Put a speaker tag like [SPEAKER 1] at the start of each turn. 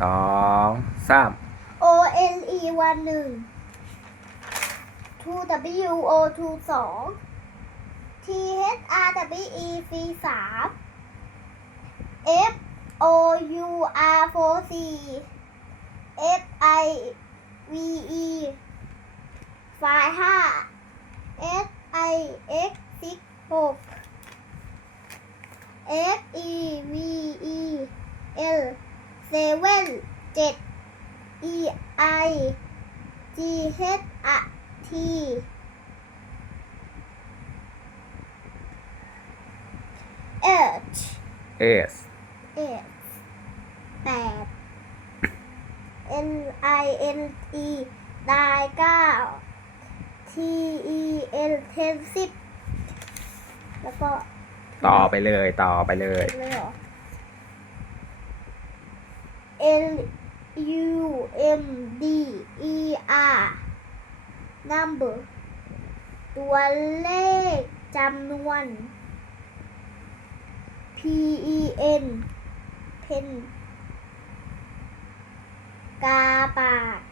[SPEAKER 1] สองสาม
[SPEAKER 2] O N E วันหนึ่ง two W O two สอง T H R W E สี่สาม F O U R four สี่ F I V E ไฟห้า S I X สิบหก F E V E L เซเว่นเจ็ด E I G H A T H
[SPEAKER 1] เอส
[SPEAKER 2] H แปด N I N E ได้เก้า T E N เทนสิบแล้วก็
[SPEAKER 1] ต่อไปเลยต่อไปเลย
[SPEAKER 2] เลยเหรอ L U M D E R number ตัวเลขจำนวน P E N pen กาปาก